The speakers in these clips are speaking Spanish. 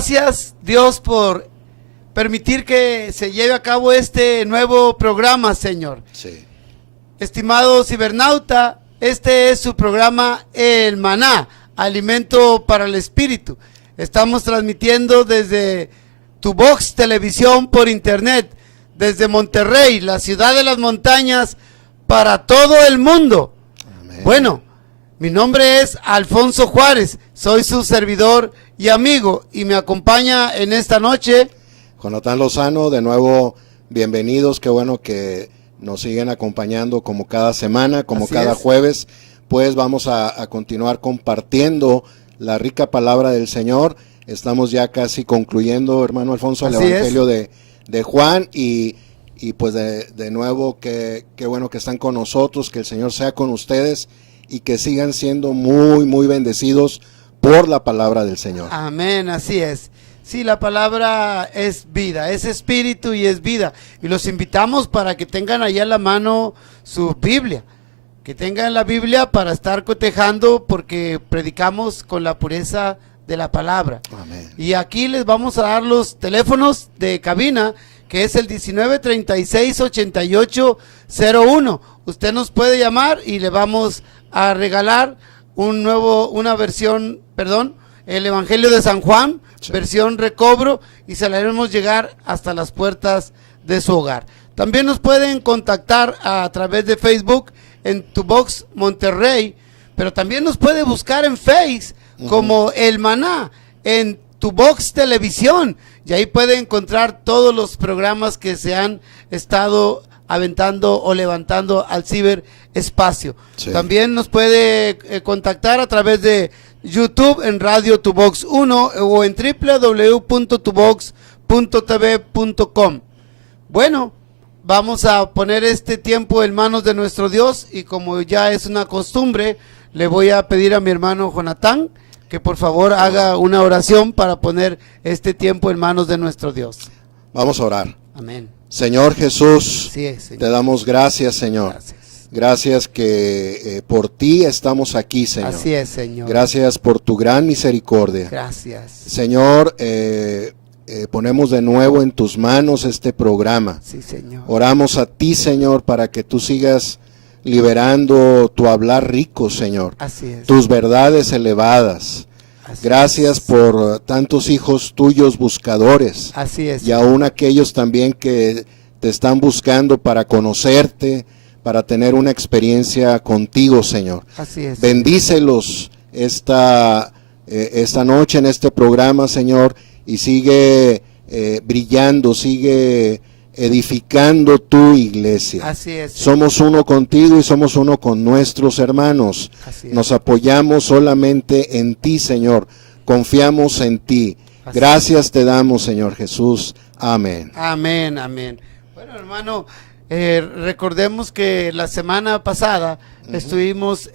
Gracias, Dios, por permitir que se lleve a cabo este nuevo programa, Señor. Sí. Estimado cibernauta, este es su programa El Maná, Alimento para el Espíritu. Estamos transmitiendo desde Tubox Televisión por internet, desde Monterrey, la ciudad de las montañas, para todo el mundo. Amén. Bueno, mi nombre es Alfonso Juárez, soy su servidor y amigo, y me acompaña en esta noche Jonathan Lozano. De nuevo, bienvenidos, qué bueno que nos siguen acompañando como cada semana, como Así cada es. jueves. Pues vamos a continuar compartiendo la rica palabra del Señor. Estamos ya casi concluyendo, hermano Alfonso, el Así Evangelio de Juan, y pues de nuevo, qué bueno que están con nosotros, que el Señor sea con ustedes y que sigan siendo muy, muy bendecidos por la palabra del Señor. Amén, así es. Sí, la palabra es vida, es espíritu y es vida. Y los invitamos para que tengan allá en la mano su Biblia, que tengan la Biblia para estar cotejando, porque predicamos con la pureza de la palabra. Amén. Y aquí les vamos a dar los teléfonos de cabina, que es el 1936-8801. Usted nos puede llamar y le vamos a regalar una versión, el Evangelio de San Juan, Sí. versión recobro, y se la haremos llegar hasta las puertas de su hogar. También nos pueden contactar a través de Facebook en Tubox Monterrey, pero también nos puede buscar en Face como El Maná, en Tubox Televisión, y ahí puede encontrar todos los programas que se han estado aventando o levantando al ciberespacio. Sí. También nos puede contactar a través de YouTube en Radio Tubox 1 o en www.tubox.tv.com. Bueno, vamos a poner este tiempo en manos de nuestro Dios, y como ya es una costumbre, le voy a pedir a mi hermano Jonathan que por favor haga una oración para poner este tiempo en manos de nuestro Dios. Vamos a orar. Amén. Señor Jesús, Así es, Señor. te damos gracias, Señor. Gracias. Gracias que por ti estamos aquí, Señor. Así es, Señor. Gracias por tu gran misericordia. Gracias. Señor, ponemos de nuevo en tus manos este programa. Sí, Señor. Oramos a ti, Señor, para que tú sigas liberando tu hablar rico, Señor. Así es. Tus verdades elevadas. Así Gracias es. por tantos hijos tuyos buscadores. Así es. Y aún aquellos también que te están buscando para conocerte, para tener una experiencia contigo, Señor. Así es. Bendícelos esta noche en este programa, Señor, y sigue brillando, sigue edificando tu iglesia. Así es. Somos uno contigo y somos uno con nuestros hermanos. Así es. Nos apoyamos solamente en ti, Señor. Confiamos en ti. Así Gracias te damos, Señor Jesús. Amén. Amén, amén. Bueno, hermano, recordemos que la semana pasada estuvimos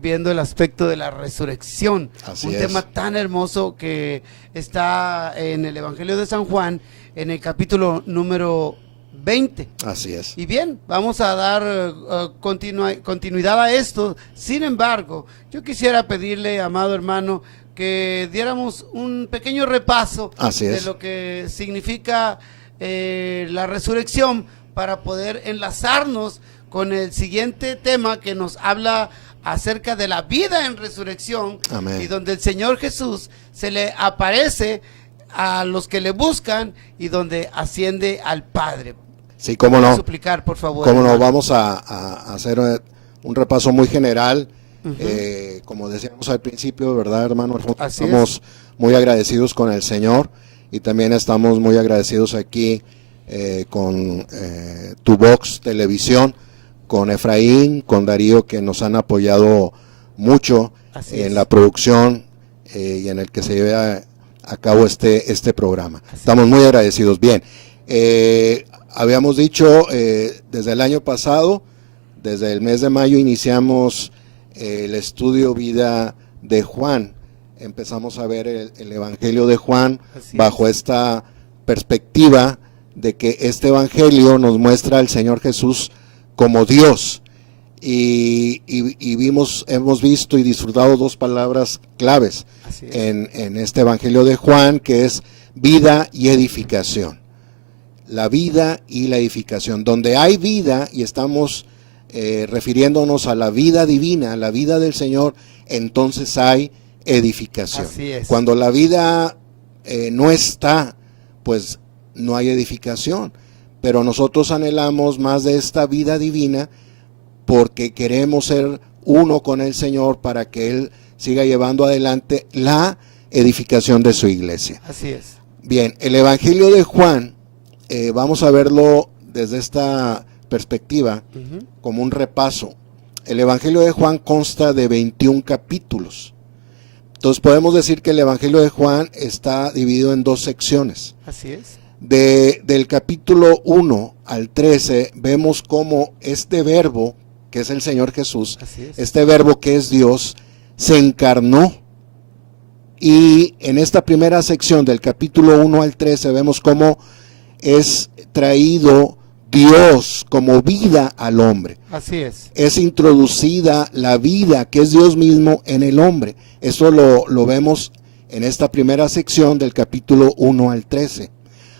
viendo el aspecto de la resurrección. Así Un es. tema tan hermoso que está en el Evangelio de San Juan, en el capítulo número 20. Así es. Y bien, vamos a dar continuidad a esto. Sin embargo, yo quisiera pedirle, amado hermano, que diéramos un pequeño repaso Así de es. lo que significa la resurrección, para poder enlazarnos con el siguiente tema que nos habla acerca de la vida en resurrección. Amén. Y donde el Señor Jesús se le aparece a los que le buscan y donde asciende al Padre. Sí, cómo no. Suplicar, por favor. Cómo no, hermano. vamos a hacer un repaso muy general. Como decíamos al principio, ¿verdad, hermano? Así Estamos muy agradecidos con el Señor, y también estamos muy agradecidos aquí con Tubox Televisión, con Efraín, con Darío, que nos han apoyado mucho Así en es. la producción y en el que se lleve a cabo este programa. Así Estamos muy agradecidos. Bien, habíamos dicho desde el año pasado, desde el mes de mayo, iniciamos el estudio vida de Juan. Empezamos a ver el Evangelio de Juan Así bajo esta perspectiva de que este Evangelio nos muestra al Señor Jesús como Dios, hemos visto y disfrutado dos palabras claves en este Evangelio de Juan, que es vida y edificación. La vida y la edificación. Donde hay vida, y estamos refiriéndonos a la vida divina, a la vida del Señor, entonces hay edificación. Así es. Cuando la vida no está, pues no hay edificación. Pero nosotros anhelamos más de esta vida divina porque queremos ser uno con el Señor para que Él siga llevando adelante la edificación de su iglesia. Así es. Bien, el Evangelio de Juan, vamos a verlo desde esta perspectiva, como un repaso. El Evangelio de Juan consta de 21 capítulos. Entonces podemos decir que el Evangelio de Juan está dividido en dos secciones. Así es. Del capítulo 1 al 13 vemos cómo este verbo, que es el Señor Jesús, este verbo que es Dios, se encarnó. Y en esta primera sección del capítulo 1 al 13 vemos cómo es traído Dios como vida al hombre. Así es. Es introducida la vida que es Dios mismo en el hombre. Eso lo vemos en esta primera sección del capítulo 1 al 13.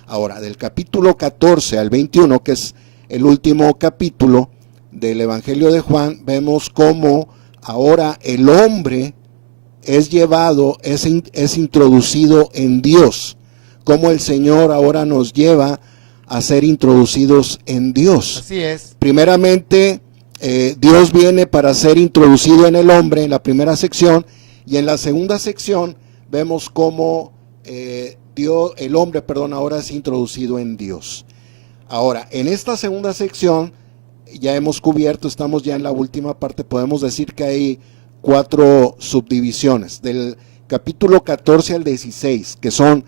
Ahora, del capítulo 14 al 21, que es el último capítulo del Evangelio de Juan, vemos cómo ahora el hombre es llevado, es introducido en Dios. Cómo el Señor ahora nos lleva a ser introducidos en Dios. Así es. Primeramente, Dios viene para ser introducido en el hombre en la primera sección, y en la segunda sección vemos cómo el hombre, ahora es introducido en Dios. Ahora, en esta segunda sección ya hemos cubierto, estamos ya en la última parte, podemos decir que hay 4 subdivisiones, del capítulo 14 al 16, que son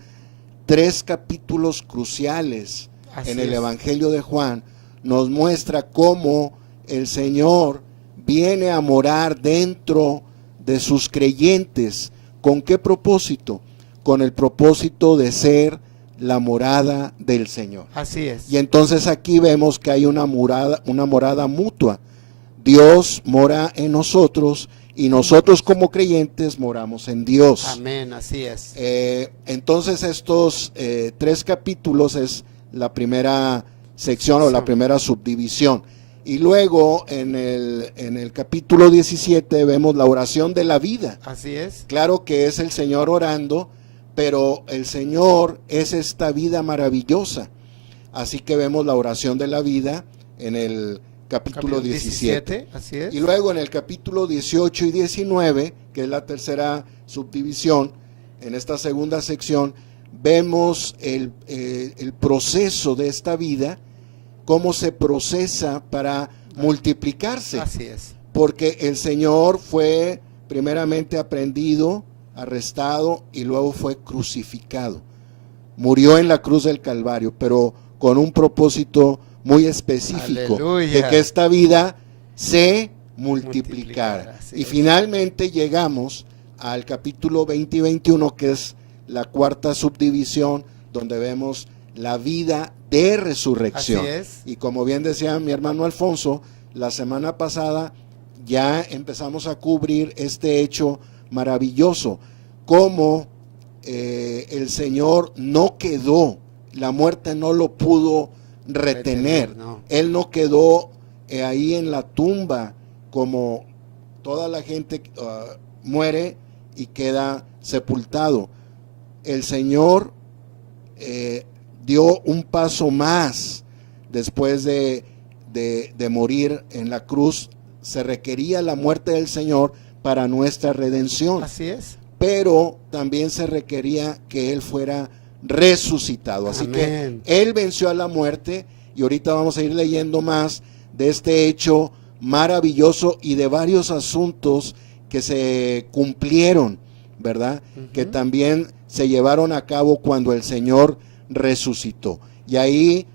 3 capítulos cruciales en el Evangelio de Juan. Nos muestra cómo el Señor viene a morar dentro de sus creyentes. ¿Con qué propósito? Con el propósito de ser la morada del Señor. Así es. Y entonces aquí vemos que hay una morada mutua. Dios mora en nosotros y nosotros como creyentes moramos en Dios. Amén, así es. Entonces estos 3 capítulos es la primera sección o la primera subdivisión. Y luego en el capítulo 17 vemos la oración de la vida. Así es. Claro que es el Señor orando, pero el Señor es esta vida maravillosa. Así que vemos la oración de la vida en el capítulo 17. Así es. Y luego en el capítulo 18 y 19, que es la tercera subdivisión, en esta segunda sección, vemos el proceso de esta vida, cómo se procesa para multiplicarse. Así es. Porque el Señor fue primeramente aprehendido, arrestado y luego fue crucificado. Murió en la cruz del Calvario, pero con un propósito muy específico. Aleluya. De que esta vida se multiplicara. Sí, y finalmente llegamos al capítulo 20 y 21, que es la cuarta subdivisión, donde vemos la vida de resurrección. Así es. Y como bien decía mi hermano Alfonso, la semana pasada ya empezamos a cubrir este hecho maravilloso, cómo el Señor no quedó, la muerte no lo pudo retener, no. Él no quedó ahí en la tumba como toda la gente muere y queda sepultado. El Señor dio un paso más después de morir en la cruz. Se requería la muerte del Señor para nuestra redención. Así es. Pero también se requería que Él fuera resucitado. Así Amén. que Él venció a la muerte, y ahorita vamos a ir leyendo más de este hecho maravilloso y de varios asuntos que se cumplieron, ¿verdad? Que también se llevaron a cabo cuando el Señor resucitó. Y ahí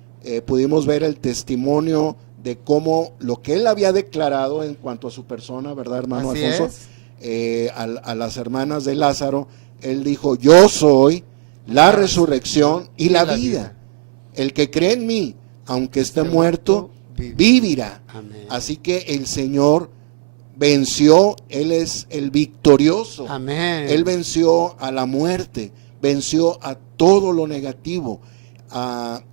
pudimos ver el testimonio de cómo lo que Él había declarado en cuanto a su persona, ¿verdad, hermano Así Alfonso? A las hermanas de Lázaro, Él dijo: yo soy la resurrección y la vida. El que cree en mí, aunque esté muerto, vivirá. Amén. Así que el Señor venció, Él es el victorioso. Amén. Él venció a la muerte, venció a todo lo negativo.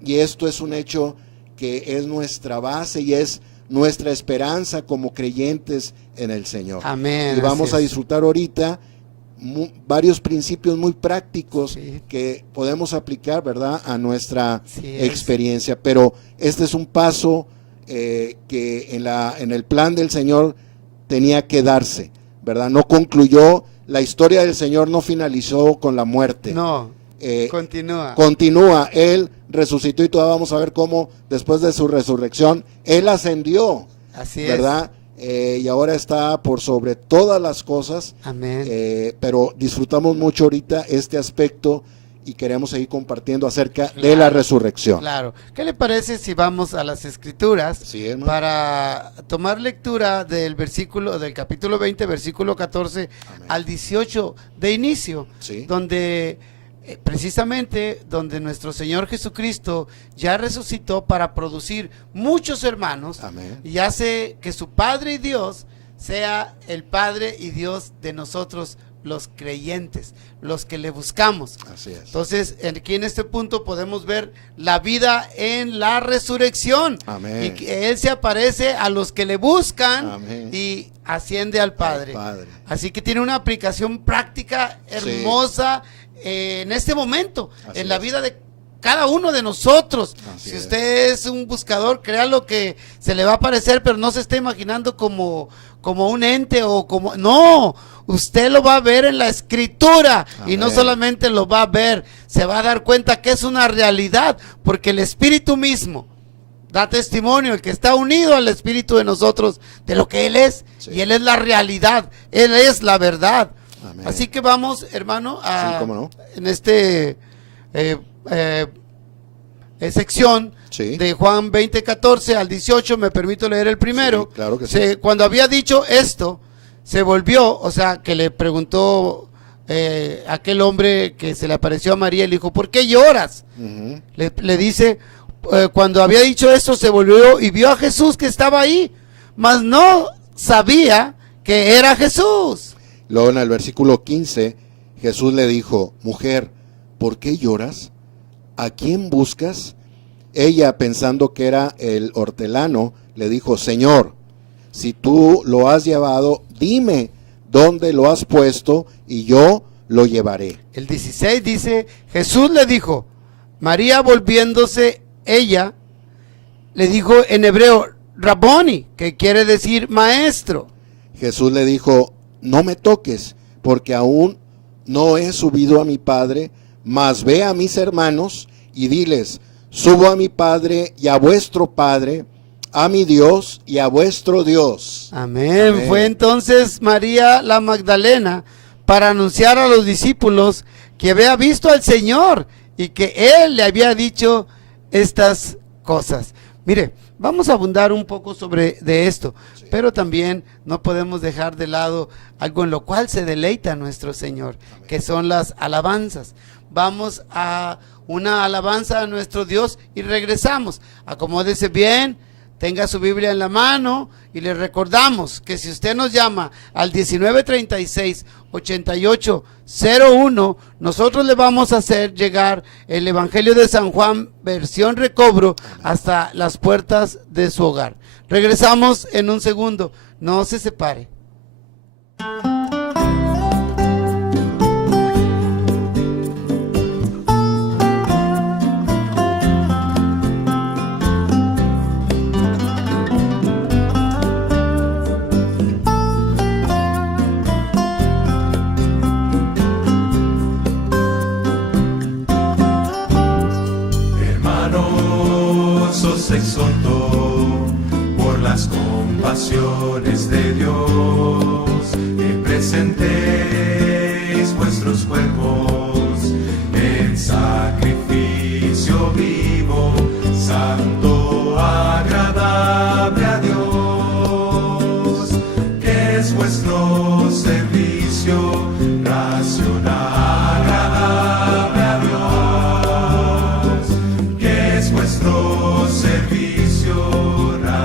Y esto es un hecho que es nuestra base y es nuestra esperanza como creyentes en el Señor. Amén. Y vamos a disfrutar ahorita varios principios muy prácticos que podemos aplicar, ¿verdad?, a nuestra experiencia. Pero este es un paso que en el plan del Señor tenía que darse, ¿verdad? No concluyó, la historia del Señor no finalizó con la muerte. No, continúa. Continúa, Él resucitó y todavía vamos a ver cómo después de su resurrección, Él ascendió. Así ¿verdad? Y ahora está por sobre todas las cosas. Amén. Pero disfrutamos mucho ahorita este aspecto y queremos seguir compartiendo acerca de la resurrección. Claro. ¿Qué le parece si vamos a las Escrituras para tomar lectura del capítulo 20, versículo 14 al 18 de inicio, donde precisamente donde nuestro Señor Jesucristo ya resucitó para producir muchos hermanos y hace que su Padre y Dios sea el Padre y Dios de nosotros los creyentes, los que le buscamos. Así es. Entonces, aquí en este punto podemos ver la vida en la resurrección. Amén. Y que Él se aparece a los que le buscan. Amén. Y asciende al Padre. Así que tiene una aplicación práctica hermosa en este momento, en la vida de cada uno de nosotros. Si usted es un buscador, créalo que se le va a aparecer, pero no se esté imaginando como un ente o como... No, usted lo va a ver en la Escritura. Amén. Y no solamente lo va a ver, se va a dar cuenta que es una realidad, porque el Espíritu mismo da testimonio, el que está unido al Espíritu de nosotros, de lo que Él es, y Él es la realidad, Él es la verdad. Amén. Así que vamos, hermano, en este sección de Juan 20:14 al 18, me permito leer el primero. Sí, claro que sí. Cuando había dicho esto, se volvió, o sea, que le preguntó aquel hombre que se le apareció a María, le dijo, ¿por qué lloras? Le dice, cuando había dicho esto, se volvió y vio a Jesús que estaba ahí, mas no sabía que era Jesús. Luego en el versículo 15, Jesús le dijo, mujer, ¿por qué lloras? ¿A quién buscas? Ella, pensando que era el hortelano, le dijo, Señor, si tú lo has llevado, dime dónde lo has puesto y yo lo llevaré. El 16 dice, Jesús le dijo, María volviéndose ella, le dijo en hebreo, Raboni, que quiere decir maestro. Jesús le dijo, no me toques, porque aún no he subido a mi Padre, mas ve a mis hermanos y diles, subo a mi Padre y a vuestro Padre, a mi Dios y a vuestro Dios. Amén. Amén. Fue entonces María la Magdalena para anunciar a los discípulos que había visto al Señor y que Él le había dicho estas cosas. Mire, vamos a abundar un poco sobre de esto, pero también no podemos dejar de lado algo en lo cual se deleita nuestro Señor, que son las alabanzas. Vamos a una alabanza a nuestro Dios y regresamos. Acomódese bien, tenga su Biblia en la mano y le recordamos que si usted nos llama al 1936-8801, nosotros le vamos a hacer llegar el Evangelio de San Juan, versión recobro, hasta las puertas de su hogar. Regresamos en un segundo, no se separe. Exhortó por las compasiones de Dios, que presentéis vuestros cuerpos en sacrificio vivo, santo, agradable a Dios, que es vuestro servicio racional, agradable a Dios, que es vuestro servicio racional.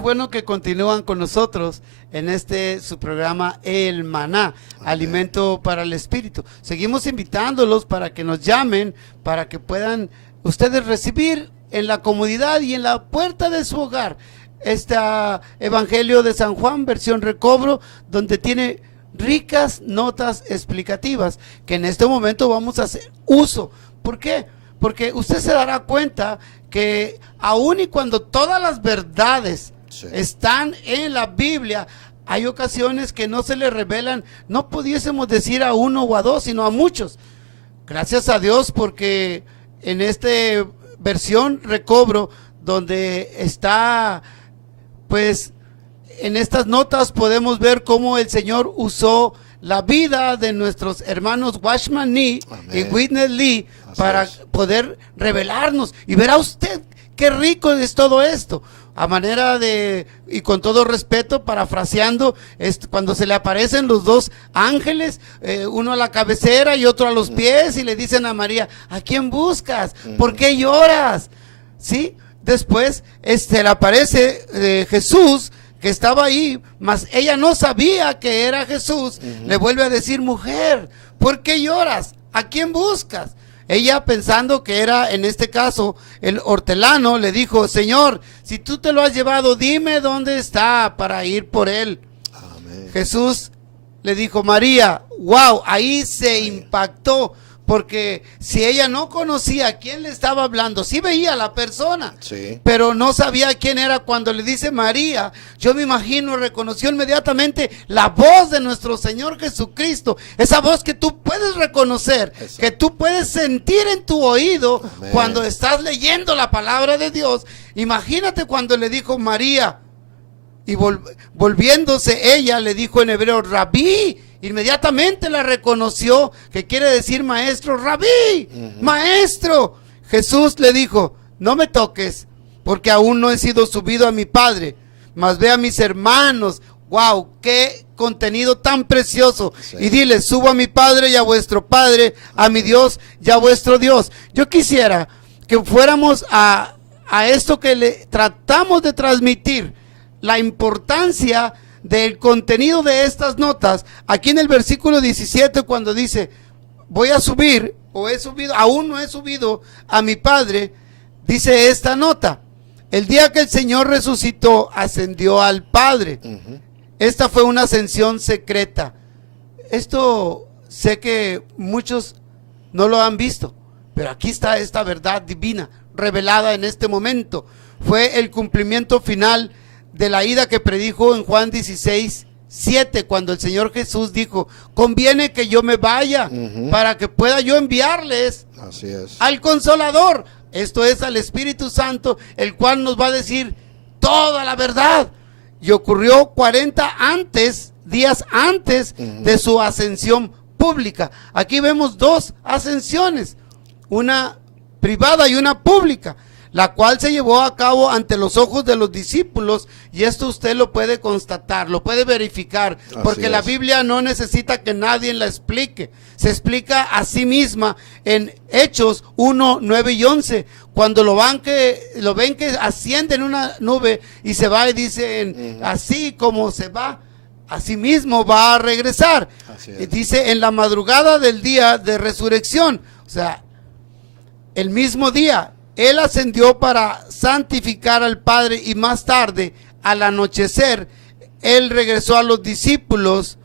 bueno que continúan con nosotros en su programa El Maná, alimento para el espíritu. Seguimos invitándolos para que nos llamen, para que puedan ustedes recibir en la comodidad y en la puerta de su hogar este Evangelio de San Juan, versión recobro, donde tiene ricas notas explicativas que en este momento vamos a hacer uso. ¿Por qué? Porque usted se dará cuenta que aun y cuando todas las verdades están en la Biblia, hay ocasiones que no se le revelan, no pudiésemos decir a uno o a dos, sino a muchos. Gracias a Dios, porque en esta versión recobro, donde está, pues, en estas notas podemos ver cómo el Señor usó la vida de nuestros hermanos Watchman Nee y Witness Lee para poder revelarnos. Y verá usted qué rico es todo esto. A manera de, y con todo respeto, parafraseando, cuando se le aparecen los dos ángeles, uno a la cabecera y otro a los pies, y le dicen a María: ¿a quién buscas? ¿Por qué lloras? ¿Sí? Después le aparece Jesús, que estaba ahí, mas ella no sabía que era Jesús. Le vuelve a decir: mujer, ¿por qué lloras? ¿A quién buscas? Ella, pensando que era, en este caso, el hortelano, le dijo: Señor, si tú te lo has llevado, dime dónde está para ir por él. Amén. Jesús le dijo: María. Wow, ahí se impactó, porque si ella no conocía a quién le estaba hablando, sí veía a la persona, pero no sabía quién era. Cuando le dice María, yo me imagino, reconoció inmediatamente la voz de nuestro Señor Jesucristo, esa voz que tú puedes reconocer, que tú puedes sentir en tu oído. Amén. Cuando estás leyendo la palabra de Dios. Imagínate cuando le dijo María, y volviéndose ella le dijo en hebreo: Rabí. Inmediatamente la reconoció, que quiere decir maestro. Rabí, maestro. Jesús le dijo: no me toques, porque aún no he sido subido a mi Padre, mas ve a mis hermanos. Wow, qué contenido tan precioso. Y dile: subo a mi Padre y a vuestro Padre, a mi Dios y a vuestro Dios. Yo quisiera que fuéramos a esto que le tratamos de transmitir, la importancia del contenido de estas notas. Aquí en el versículo 17, cuando dice: voy a subir, o he subido, aún no he subido a mi Padre, dice esta nota: el día que el Señor resucitó, ascendió al Padre. Esta fue una ascensión secreta. Esto sé que muchos no lo han visto, pero aquí está esta verdad divina revelada en este momento. Fue el cumplimiento final de la ida que predijo en Juan 16:7, cuando el Señor Jesús dijo: conviene que yo me vaya para que pueda yo enviarles al Consolador, esto es, al Espíritu Santo, el cual nos va a decir toda la verdad. Y ocurrió 40 días antes de su ascensión pública. Aquí vemos dos ascensiones, una privada y una pública, la cual se llevó a cabo ante los ojos de los discípulos, y esto usted lo puede constatar, lo puede verificar, porque la Biblia no necesita que nadie la explique, se explica a sí misma en Hechos 1, 9 y 11, cuando lo ven que asciende en una nube y se va, y dicen: así como se va, así mismo va a regresar. Dice: en la madrugada del día de resurrección, o sea, el mismo día, Él ascendió para santificar al Padre, y más tarde, al anochecer, Él regresó a los discípulos.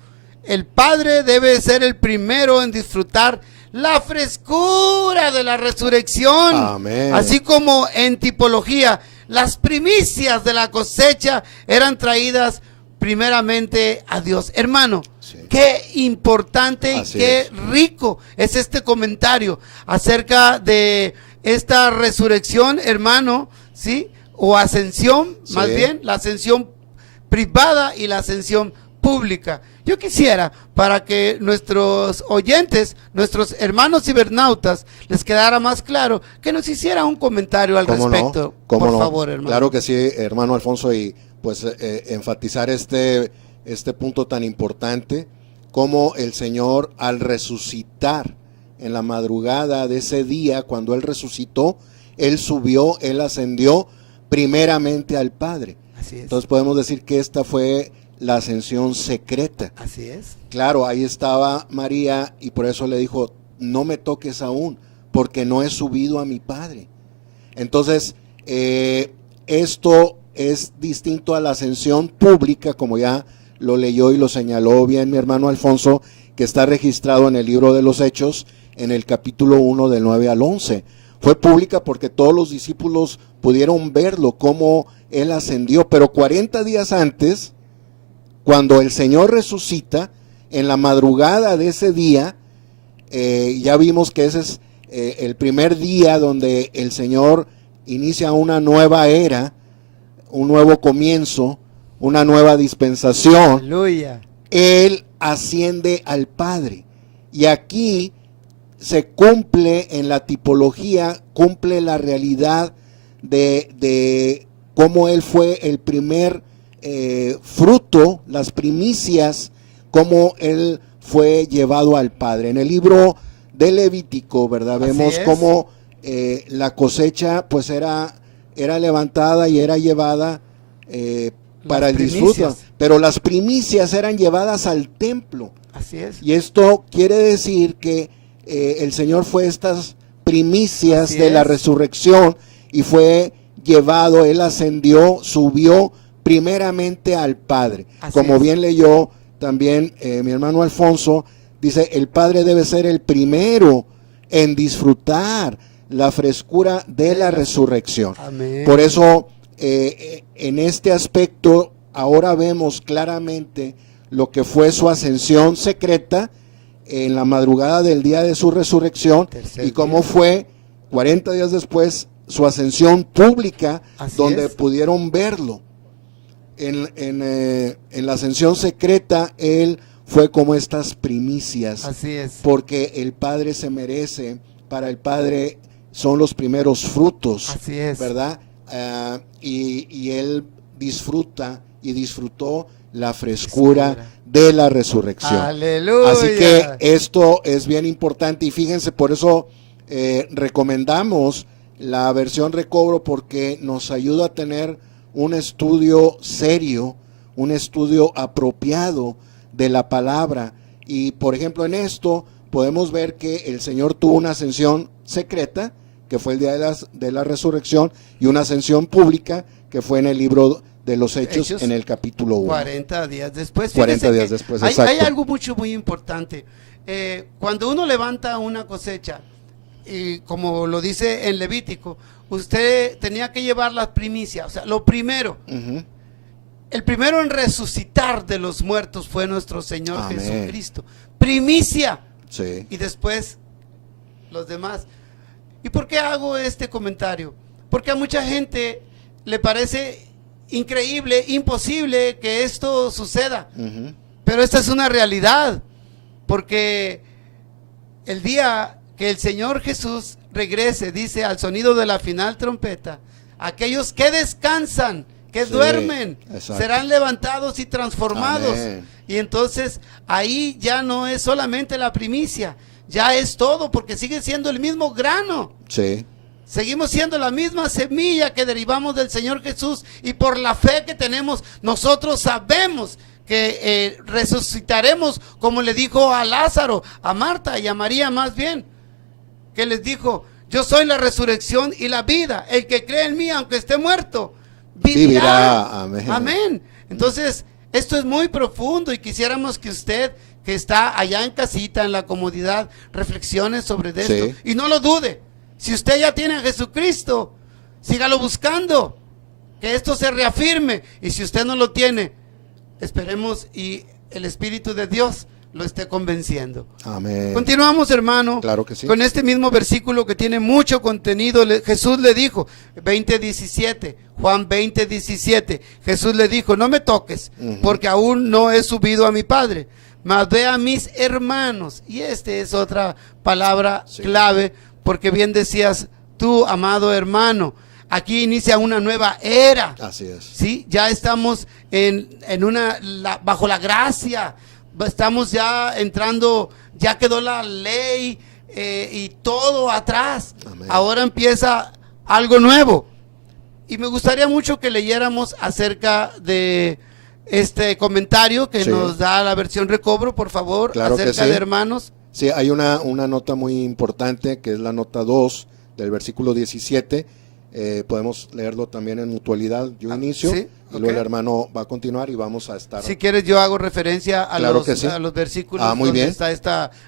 El Padre debe ser el primero en disfrutar la frescura de la resurrección. Amén. Así como en tipología, las primicias de la cosecha eran traídas primeramente a Dios. Hermano, qué importante y qué rico es este comentario acerca de esta resurrección, hermano, ¿sí? O ascensión, más bien, la ascensión privada y la ascensión pública. Yo quisiera, para que nuestros oyentes, nuestros hermanos cibernautas, les quedara más claro, que nos hiciera un comentario al respecto. Por favor, hermano. Claro que sí, hermano Alfonso, y pues enfatizar este punto tan importante, como el Señor, al resucitar en la madrugada de ese día, cuando Él resucitó, Él subió, Él ascendió primeramente al Padre. Así es. Entonces podemos decir que esta fue la ascensión secreta. Así es. Claro, ahí estaba María y por eso le dijo, no me toques aún, porque no he subido a mi Padre. Entonces, esto es distinto a la ascensión pública, como ya lo leyó y lo señaló bien mi hermano Alfonso, que está registrado en el libro de los Hechos, en el capítulo 1 del 9 al 11. Fue pública porque todos los discípulos pudieron verlo, cómo él ascendió, pero 40 días antes, cuando el Señor resucita, en la madrugada de ese día, ya vimos que ese es el primer día donde el Señor inicia una nueva era, un nuevo comienzo, una nueva dispensación. Aleluya. Él asciende al Padre. Y aquí se cumple en la tipología, cumple la realidad de cómo Él fue el primer fruto, las primicias, cómo Él fue llevado al Padre. En el libro de Levítico, ¿verdad? Vemos cómo la cosecha pues era levantada y era llevada para el disfrute, pero las primicias eran llevadas al templo. Así es. Y esto quiere decir que el Señor fue estas primicias de la resurrección y fue llevado, Él ascendió, subió primeramente al Padre. Como bien leyó también mi hermano Alfonso, dice, el Padre debe ser el primero en disfrutar la frescura de la resurrección. Amén. Por eso, en este aspecto, ahora vemos claramente lo que fue su ascensión secreta en la madrugada del día de su resurrección y cómo fue 40 días después su ascensión pública, donde pudieron verlo. En la ascensión secreta, Él fue como estas primicias. Así es. Porque el Padre se merece, para el Padre son los primeros frutos. Así es. ¿Verdad? Y Él disfruta y disfrutó la frescura de la resurrección. Aleluya. Así que esto es bien importante y fíjense, por eso recomendamos la versión Recobro, porque nos ayuda a tener un estudio serio, un estudio apropiado de la palabra. Y por ejemplo, en esto podemos ver que el Señor tuvo una ascensión secreta, que fue el día de la resurrección, y una ascensión pública, que fue en el libro de los Hechos en el capítulo 1. 40 días después. 40 días después, exacto. Hay algo muy importante. Cuando uno levanta una cosecha, y como lo dice en Levítico, usted tenía que llevar las primicias, o sea, lo primero. El primero en resucitar de los muertos fue nuestro Señor Jesucristo. Primicia. Sí. Y después los demás. ¿Y por qué hago este comentario? Porque a mucha gente le parece increíble, imposible que esto suceda. Pero esta es una realidad. Porque el día que el Señor Jesús regrese, dice, al sonido de la final trompeta, aquellos que descansan, que duermen, serán levantados y transformados. Amén. Y entonces ahí ya no es solamente la primicia, ya es todo, porque sigue siendo el mismo grano. Sí. Seguimos siendo la misma semilla que derivamos del Señor Jesús, y por la fe que tenemos, nosotros sabemos que resucitaremos, como le dijo a Lázaro, a Marta y a María más bien, que les dijo, yo soy la resurrección y la vida, el que cree en mí, aunque esté muerto, vivirá. Amén. Amén. Entonces, esto es muy profundo y quisiéramos que usted, que está allá en casita, en la comodidad, reflexione sobre esto. Y no lo dude. Si usted ya tiene a Jesucristo, sígalo buscando, que esto se reafirme. Y si usted no lo tiene, esperemos y el Espíritu de Dios lo esté convenciendo. Amén. Continuamos, hermano. Claro que sí. Con este mismo versículo que tiene mucho contenido. Jesús le dijo, 20:17, Juan 20:17, Jesús le dijo, no me toques, porque aún no he subido a mi Padre, mas ve a mis hermanos. Y esta es otra palabra clave, porque bien decías tú, amado hermano, aquí inicia una nueva era. Así es. ¿Sí? Ya estamos bajo la gracia. Estamos ya entrando, ya quedó la ley y todo atrás. Amén. Ahora empieza algo nuevo. Y me gustaría mucho que leyéramos acerca de este comentario que Sí. nos da la versión Recobro, por favor, Claro que acerca sí. de hermanos. Sí, hay una nota muy importante que es la nota 2 del versículo 17. Podemos leerlo también en mutualidad. Yo inicio sí, y luego ok. el hermano va a continuar y vamos a estar. Si quieres, yo hago referencia a, Claro los, que sí. a los versículos Muy donde bien. está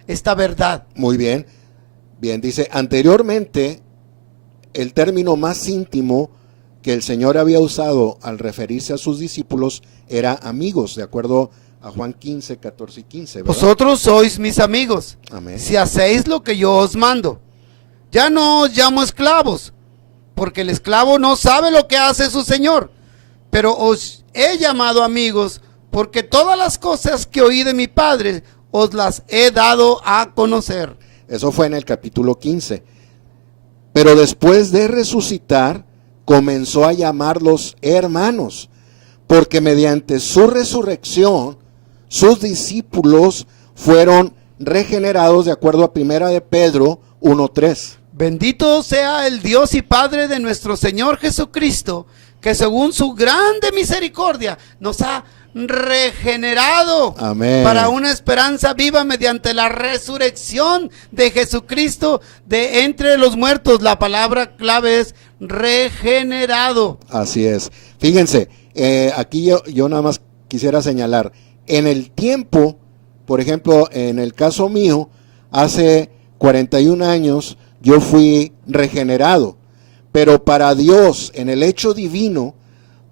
esta verdad. Muy bien. Bien, dice, anteriormente el término más íntimo que el Señor había usado al referirse a sus discípulos era amigos, de acuerdo a Juan 15, 14 y 15, ¿verdad? Vosotros sois mis amigos, Amén. si hacéis lo que yo os mando. Ya no os llamo esclavos, porque el esclavo no sabe lo que hace su señor, pero os he llamado amigos, porque todas las cosas que oí de mi Padre os las he dado a conocer. Eso fue en el capítulo 15. Pero después de resucitar, comenzó a llamarlos hermanos, porque mediante su resurrección, sus discípulos fueron regenerados, de acuerdo a 1 de Pedro 1:3. Bendito sea el Dios y Padre de nuestro Señor Jesucristo, que según su grande misericordia nos ha regenerado Amén. para una esperanza viva mediante la resurrección de Jesucristo de entre los muertos. La palabra clave es regenerado. Así es. Fíjense, aquí yo nada más quisiera señalar, en el tiempo, por ejemplo, en el caso mío, hace 41 años yo fui regenerado, pero para Dios, en el hecho divino,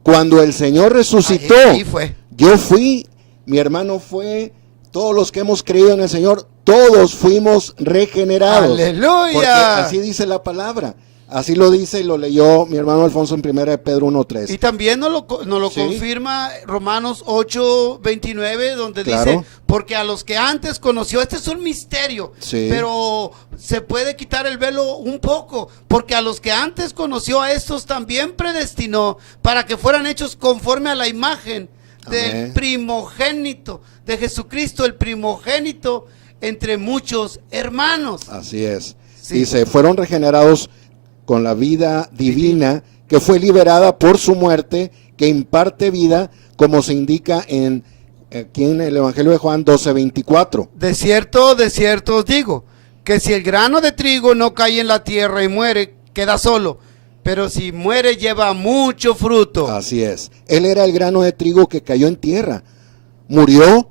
cuando el Señor resucitó, Ahí fue. yo fui, mi hermano fue, todos los que hemos creído en el Señor, todos fuimos regenerados. ¡Aleluya! Porque así dice la palabra. Así lo dice y lo leyó mi hermano Alfonso en 1 de Pedro 1:3. Y también nos lo Sí. confirma Romanos 8:29, donde Claro. dice, porque a los que antes conoció, este es un misterio, Sí. pero se puede quitar el velo un poco, porque a los que antes conoció, a estos también predestinó para que fueran hechos conforme a la imagen del Amén. primogénito, de Jesucristo, el primogénito entre muchos hermanos. Así es. Sí. Dice, fueron regenerados con la vida divina que fue liberada por su muerte, que imparte vida, como se indica aquí en el Evangelio de Juan 12:24. De cierto os digo, que si el grano de trigo no cae en la tierra y muere, queda solo, pero si muere lleva mucho fruto. Así es. Él era el grano de trigo que cayó en tierra, murió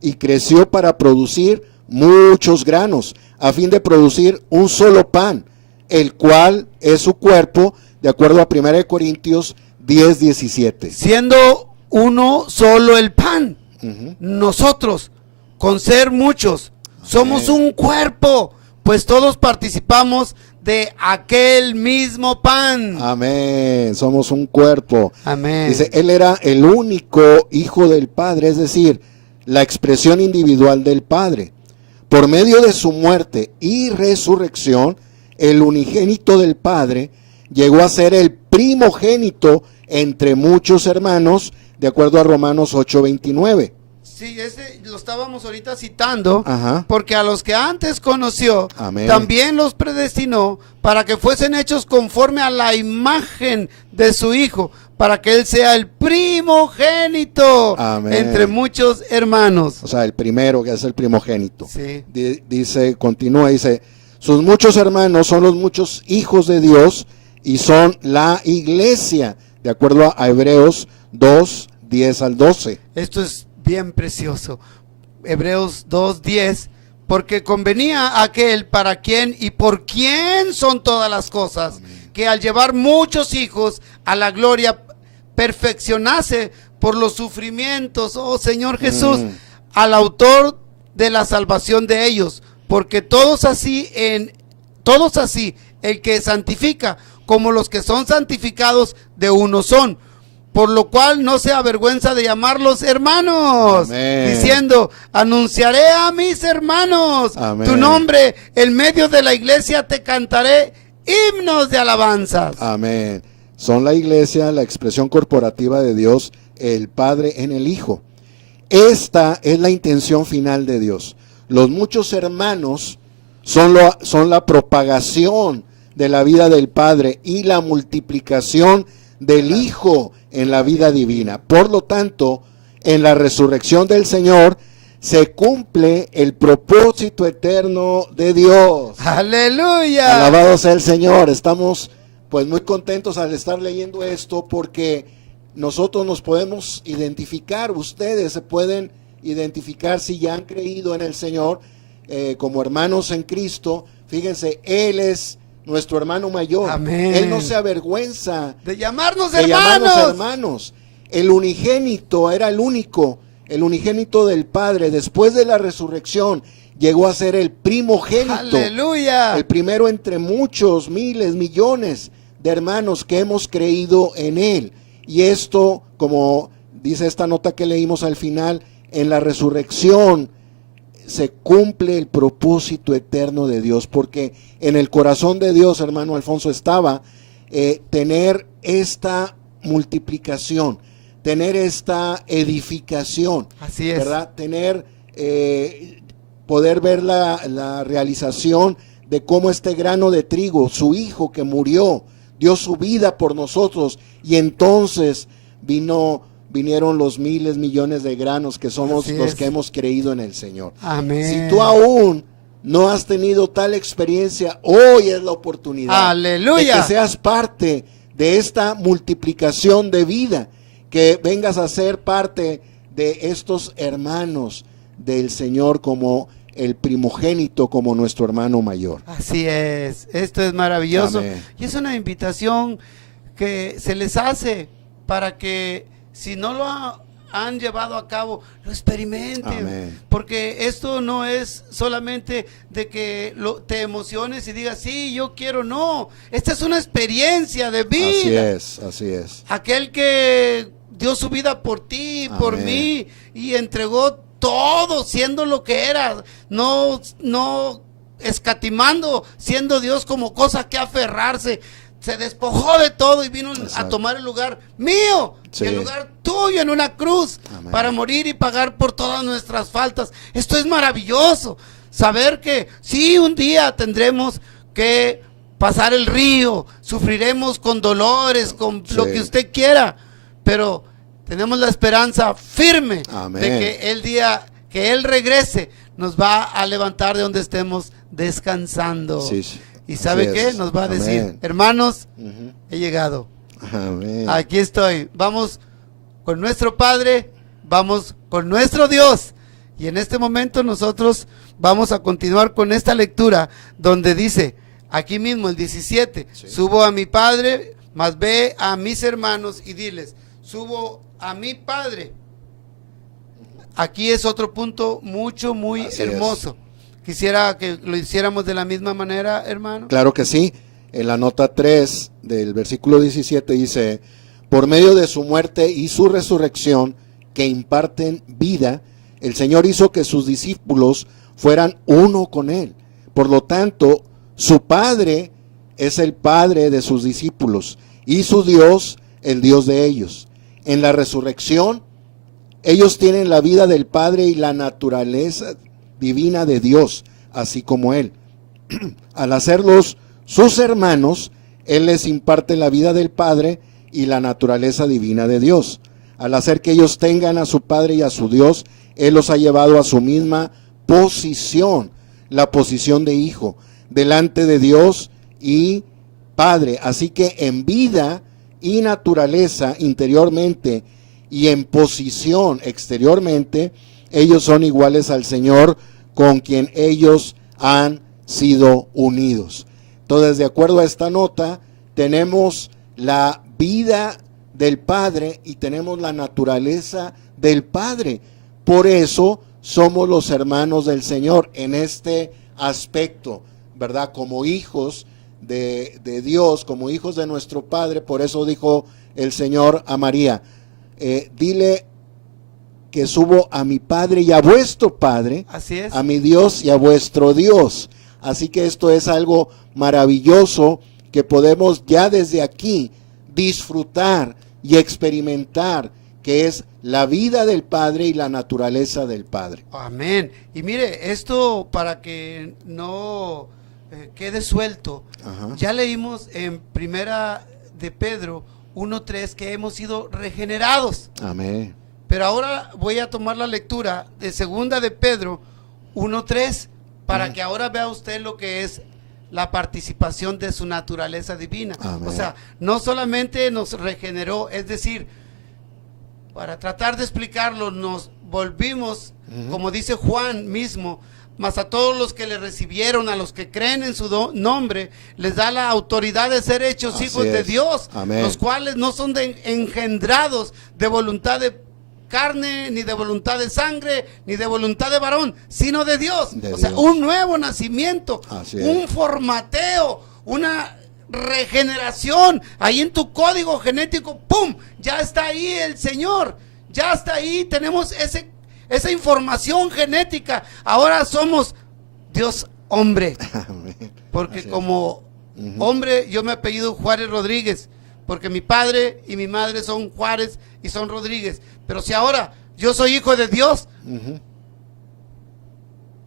y creció para producir muchos granos, a fin de producir un solo pan, el cual es su cuerpo, de acuerdo a 1 de Corintios 10:17. Siendo uno solo el pan, Ujú. nosotros, con ser muchos, somos Amén. un cuerpo, pues todos participamos de aquel mismo pan. Amén, somos un cuerpo. Amén. Dice, él era el único hijo del Padre, es decir, la expresión individual del Padre. Por medio de su muerte y resurrección, el unigénito del Padre llegó a ser el primogénito entre muchos hermanos, de acuerdo a Romanos 8:29. Sí, ese lo estábamos ahorita citando, Ajá. porque a los que antes conoció, Amén. también los predestinó para que fuesen hechos conforme a la imagen de su Hijo, para que Él sea el primogénito Amén. entre muchos hermanos. O sea, el primero, que es el primogénito. Sí. Dice, continúa, dice, sus muchos hermanos son los muchos hijos de Dios y son la iglesia, de acuerdo a Hebreos 2:10-12. Esto es bien precioso. Hebreos 2:10, porque convenía a aquel para quien y por quien son todas las cosas, que al llevar muchos hijos a la gloria perfeccionase por los sufrimientos, oh Señor Jesús, al autor de la salvación de ellos, porque todos así, el que santifica, como los que son santificados de uno son. Por lo cual no se avergüenza de llamarlos hermanos, Amén. diciendo, anunciaré a mis hermanos Amén. tu nombre, en medio de la iglesia te cantaré himnos de alabanzas. Amén. Son la iglesia, la expresión corporativa de Dios, el Padre en el Hijo. Esta es la intención final de Dios. Los muchos hermanos son la propagación de la vida del Padre y la multiplicación del Hijo en la vida divina. Por lo tanto, en la resurrección del Señor se cumple el propósito eterno de Dios. ¡Aleluya! Alabado sea el Señor. Estamos pues muy contentos al estar leyendo esto, porque nosotros nos podemos identificar, ustedes se pueden identificar si ya han creído en el Señor como hermanos en Cristo. Fíjense, Él es nuestro hermano mayor. Amén. Él no se avergüenza De llamarnos de hermanos. llamarnos hermanos. El unigénito era el único, el unigénito del Padre. Después de la resurrección llegó a ser el primogénito. ¡Aleluya! El primero entre muchos, miles, millones de hermanos que hemos creído en Él. Y esto, como dice esta nota que leímos al final, en la resurrección se cumple el propósito eterno de Dios, porque en el corazón de Dios, hermano Alfonso, estaba tener esta multiplicación, tener esta edificación. Así es. ¿Verdad? Tener, poder ver la realización de cómo este grano de trigo, su hijo que murió, dio su vida por nosotros, y entonces vinieron los miles, millones de granos que somos los que hemos creído en el Señor. Amén. Si tú aún no has tenido tal experiencia, hoy es la oportunidad. ¡Aleluya! De que seas parte de esta multiplicación de vida, que vengas a ser parte de estos hermanos del Señor como el primogénito, como nuestro hermano mayor. Así es, esto es maravilloso. Amén. Y es una invitación que se les hace para que, si no lo han llevado a cabo, lo experimenten. Amén. Porque esto no es solamente de que te emociones y digas, sí, yo quiero, no. Esta es una experiencia de vida. Así es, así es. Aquel que dio su vida por ti, por Amén. mí, y entregó todo siendo lo que era, no escatimando, siendo Dios como cosa que aferrarse. Se despojó de todo y vino a tomar el lugar mío, Sí. el lugar tuyo en una cruz. Amén. Para morir y pagar por todas nuestras faltas. Esto es maravilloso, saber que sí, un día tendremos que pasar el río, sufriremos con dolores, con lo Sí. que usted quiera, pero tenemos la esperanza firme Amén. de que el día que Él regrese nos va a levantar de donde estemos descansando. Sí, sí. ¿Y sabe Así qué? es. Nos va a Amén. decir, hermanos, Ujú. he llegado. Amén. Aquí estoy. Vamos con nuestro Padre, vamos con nuestro Dios. Y en este momento nosotros vamos a continuar con esta lectura donde dice, aquí mismo el 17, Sí. subo a mi Padre, mas ve a mis hermanos y diles, subo a mi Padre. Aquí es otro punto muy Así hermoso. Quisiera que lo hiciéramos de la misma manera, hermano. Claro que sí. En la nota 3 del versículo 17 dice, por medio de su muerte y su resurrección, que imparten vida, el Señor hizo que sus discípulos fueran uno con Él. Por lo tanto, su Padre es el Padre de sus discípulos y su Dios, el Dios de ellos. En la resurrección, ellos tienen la vida del Padre y la naturaleza divina de Dios, así como Él. Al hacerlos sus hermanos, Él les imparte la vida del Padre y la naturaleza divina de Dios. Al hacer que ellos tengan a su Padre y a su Dios, Él los ha llevado a su misma posición, la posición de hijo, delante de Dios y Padre. Así que en vida y naturaleza interiormente y en posición exteriormente, ellos son iguales al Señor, con quien ellos han sido unidos. Entonces, de acuerdo a esta nota, tenemos la vida del Padre y tenemos la naturaleza del Padre. Por eso somos los hermanos del Señor en este aspecto, ¿verdad? Como hijos de Dios, como hijos de nuestro Padre. Por eso dijo el Señor a María, dile que subo a mi Padre y a vuestro Padre, Así es. a mi Dios y a vuestro Dios. Así que esto es algo maravilloso que podemos ya desde aquí disfrutar y experimentar, que es la vida del Padre y la naturaleza del Padre. Amén. Y mire, esto para que no quede suelto, Ajá. ya leímos en Primera de Pedro 1:3 que hemos sido regenerados. Amén. Pero ahora voy a tomar la lectura de segunda de Pedro 1:3 para que ahora vea usted lo que es la participación de su naturaleza divina. Amén. O sea, no solamente nos regeneró, es decir, para tratar de explicarlo, nos volvimos, como dice Juan mismo, mas a todos los que le recibieron, a los que creen en su nombre, les da la autoridad de ser hechos Así hijos de es. Dios, Amén. los cuales no son engendrados de voluntad de carne, ni de voluntad de sangre, ni de voluntad de varón, sino de Dios. De o sea, Dios. un nuevo nacimiento, Así es. un formateo, una regeneración. Ahí en tu código genético, ¡pum! Ya está ahí el Señor. Ya está ahí, tenemos esa información genética. Ahora somos Dios hombre. Amén. Porque Así es. como hombre, yo me apellido Juárez Rodríguez, porque mi padre y mi madre son Juárez y son Rodríguez. Pero si ahora yo soy hijo de Dios, Ujú.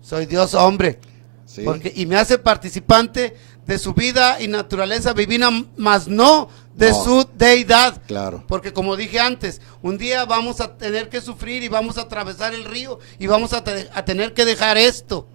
soy Dios hombre. Sí. Y me hace participante de su vida y naturaleza divina, más no de No. su deidad. Claro. Porque como dije antes, un día vamos a tener que sufrir y vamos a atravesar el río y vamos a tener que dejar esto.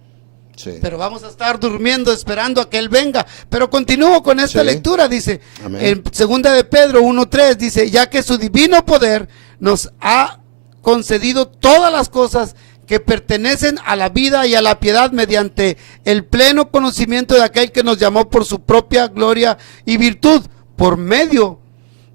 Sí. Pero vamos a estar durmiendo esperando a que Él venga. Pero continúo con esta Sí. lectura, dice, Amén. en segunda de Pedro 1:3, dice, ya que su divino poder nos ha concedido todas las cosas que pertenecen a la vida y a la piedad mediante el pleno conocimiento de aquel que nos llamó por su propia gloria y virtud, por medio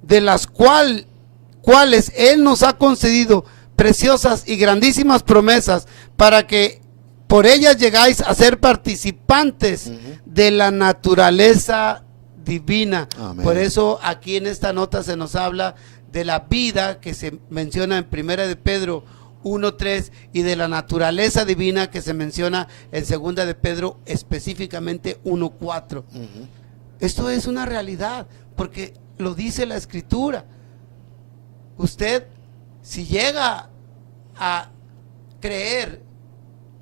de las cuales Él nos ha concedido preciosas y grandísimas promesas para que por ellas llegáis a ser participantes de la naturaleza divina. Amén. Por eso aquí en esta nota se nos habla de la vida que se menciona en primera de Pedro 1:3 y de la naturaleza divina que se menciona en segunda de Pedro específicamente 1:4. Esto es una realidad porque lo dice la Escritura. Usted, si llega a creer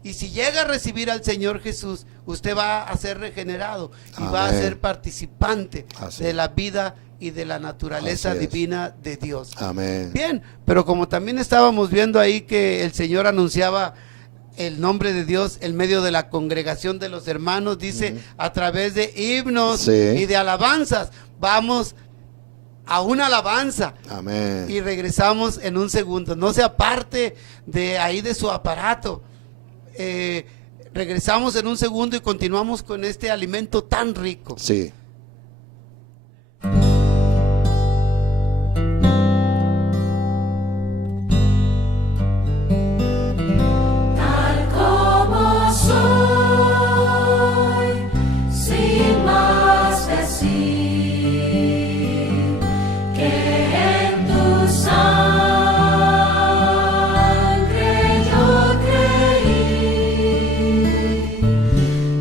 y si llega a recibir al Señor Jesús, usted va a ser regenerado y va a Amén. ser participante Así de es. la vida y de la naturaleza Así es. divina de Dios. Amén. Bien, pero como también estábamos viendo ahí que el Señor anunciaba el nombre de Dios en medio de la congregación de los hermanos, dice, a través de himnos Sí. y de alabanzas, vamos a una alabanza. Amén. Y regresamos en un segundo. No se aparte de ahí de su aparato. Regresamos en un segundo y continuamos con este alimento tan rico. Sí. Tal como soy, sin más decir que en tu sangre yo creí,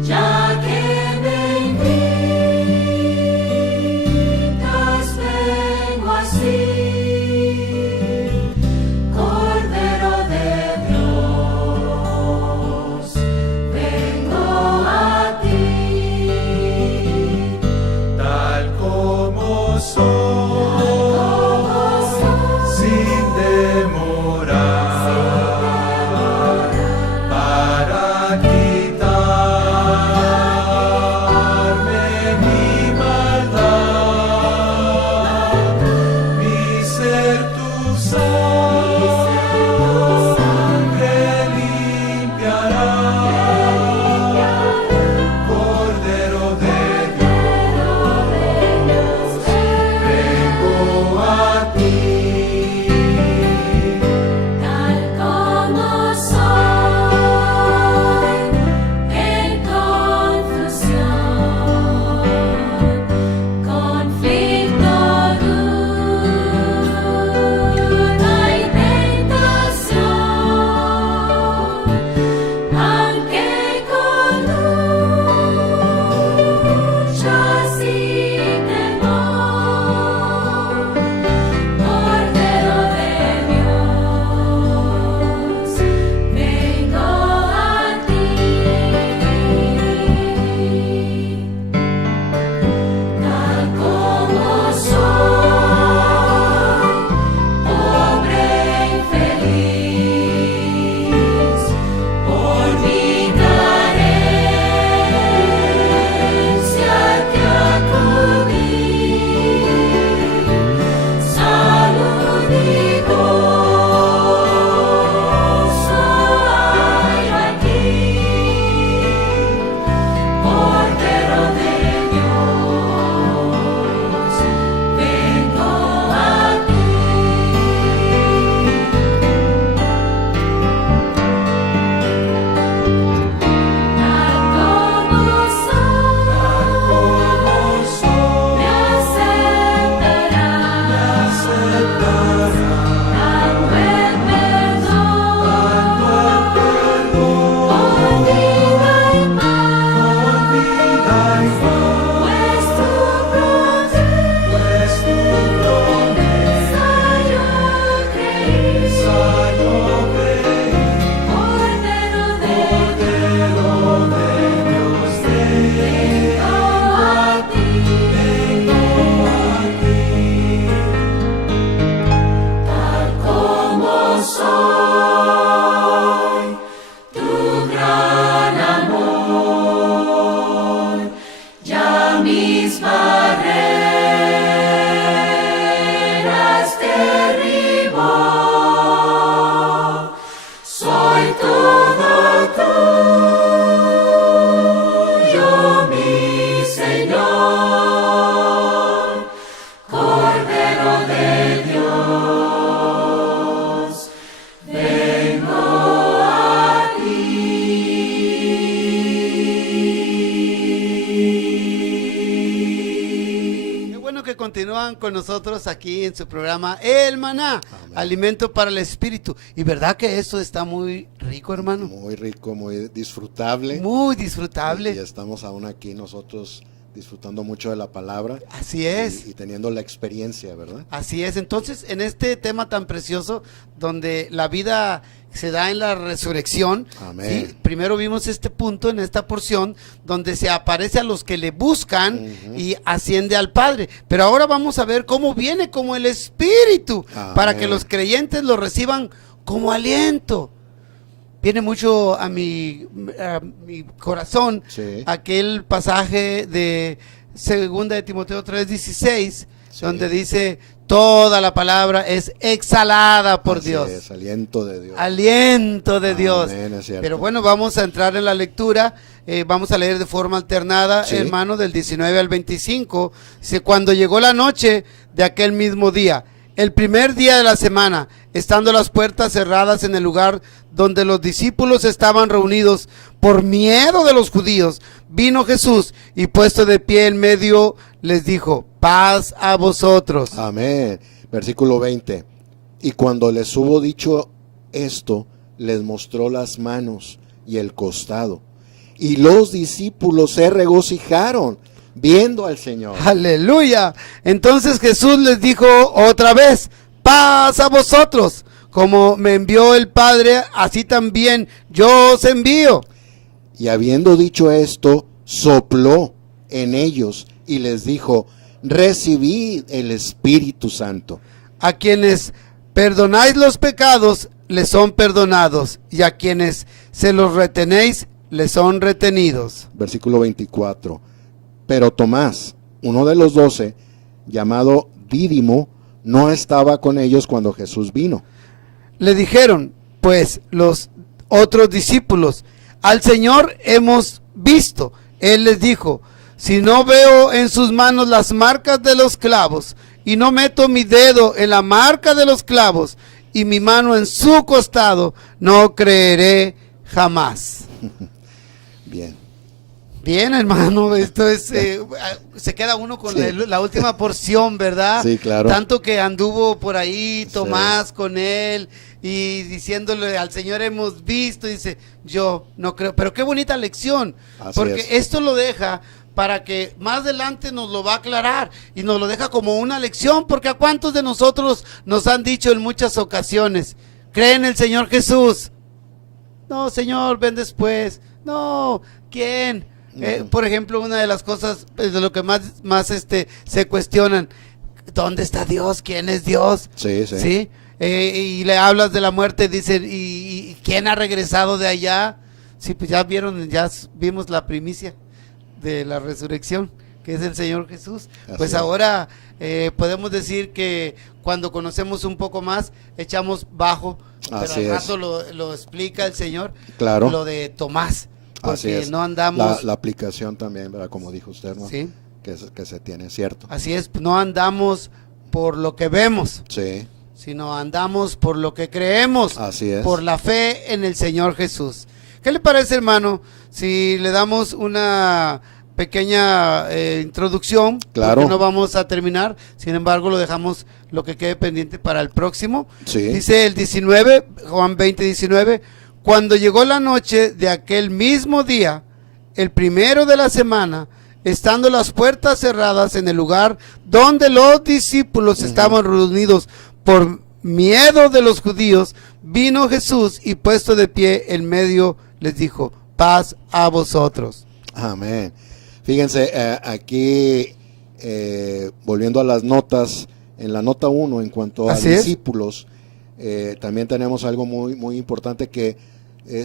ya que me Señor, Cordero de Dios, vengo a ti. Qué bueno que continúan con nosotros aquí en su programa El Maná, alimento para el espíritu. Y verdad que eso está muy rico, hermano. Muy rico, muy disfrutable. Muy Y disfrutable. estamos aún aquí nosotros disfrutando mucho de la palabra. Así es. Y teniendo la experiencia, ¿verdad? Así es. Entonces, en este tema tan precioso, donde la vida se da en la resurrección, Amén. ¿sí? Primero vimos este punto en esta porción donde se aparece a los que le buscan y asciende al Padre. Pero ahora vamos a ver cómo viene como el Espíritu para Amén. que los creyentes lo reciban como aliento. Viene mucho a mi corazón Sí. aquel pasaje de 2 de Timoteo 3:16, Sí. donde dice, toda la palabra es exhalada por Así Dios. es, aliento de Dios. Aliento de Dios. Amén, es cierto. Pero bueno, vamos a entrar en la lectura. Vamos a leer de forma alternada, Sí. hermano, del 19 al 25. Dice, cuando llegó la noche de aquel mismo día, el primer día de la semana, estando las puertas cerradas en el lugar donde los discípulos estaban reunidos por miedo de los judíos, vino Jesús y puesto de pie en medio les dijo, paz a vosotros. Amén. Versículo 20. Y cuando les hubo dicho esto, les mostró las manos y el costado. Y los discípulos se regocijaron viendo al Señor. Aleluya. Entonces Jesús les dijo otra vez, paz a vosotros. Como me envió el Padre, así también yo os envío. Y habiendo dicho esto, sopló en ellos y les dijo, recibid el Espíritu Santo. A quienes perdonáis los pecados, les son perdonados. Y a quienes se los retenéis, les son retenidos. Versículo 24. Pero Tomás, uno de los 12, llamado Dídimo, no estaba con ellos cuando Jesús vino. Le dijeron, pues, los otros discípulos, al Señor hemos visto. Él les dijo, si no veo en sus manos las marcas de los clavos, y no meto mi dedo en la marca de los clavos, y mi mano en su costado, no creeré jamás. Bien. Bien, hermano, esto es, se queda uno con Sí. la última porción, ¿verdad? Sí, claro. Tanto que anduvo por ahí Tomás Sí. con él y diciéndole al Señor hemos visto, dice, yo no creo, pero qué bonita lección, Así porque es. esto lo deja para que más adelante nos lo va a aclarar y nos lo deja como una lección, porque a cuántos de nosotros nos han dicho en muchas ocasiones, cree en el Señor Jesús. No, Señor, ven después. No, ¿quién? Por ejemplo, una de las cosas de lo que más se cuestionan, ¿dónde está Dios? ¿Quién es Dios? Sí, sí. ¿Sí? Y le hablas de la muerte, dicen, ¿y quién ha regresado de allá? Sí, pues ya vimos la primicia de la resurrección, que es el Señor Jesús. Así Pues es. ahora podemos decir que cuando conocemos un poco más, echamos bajo, pero Así al es. rato lo explica el Señor, Claro. lo de Tomás, Así porque es. no andamos, La aplicación también, ¿verdad? Como dijo usted, ¿no? ¿sí? Que se tiene, ¿cierto? Así es, no andamos por lo que vemos, Sí, sino andamos por lo que creemos, así es. por la fe en el Señor Jesús. ¿Qué le parece, hermano, si le damos una pequeña introducción? Claro. Porque no vamos a terminar, sin embargo lo dejamos lo que quede pendiente para el próximo. Sí. Dice el 19, Juan 20:19, cuando llegó la noche de aquel mismo día, el primero de la semana, estando las puertas cerradas en el lugar donde los discípulos estaban reunidos por miedo de los judíos, vino Jesús y puesto de pie en medio les dijo, paz a vosotros. Amén. Fíjense, aquí, volviendo a las notas, en la nota 1, en cuanto a Así es. discípulos, también tenemos algo muy, muy importante que